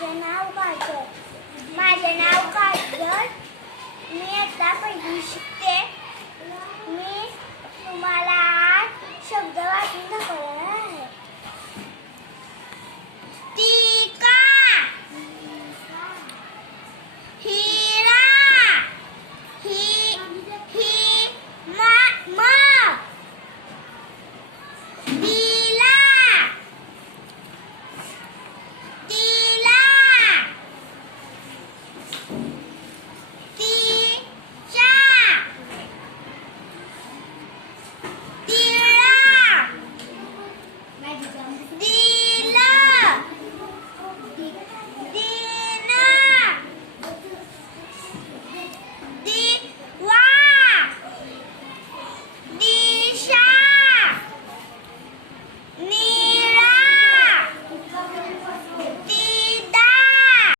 माझे नाव काजल माझे नाव काजल मी आता पहिली शिकते. मी तुम्हाला आज शब्द वाचून दाखवणार.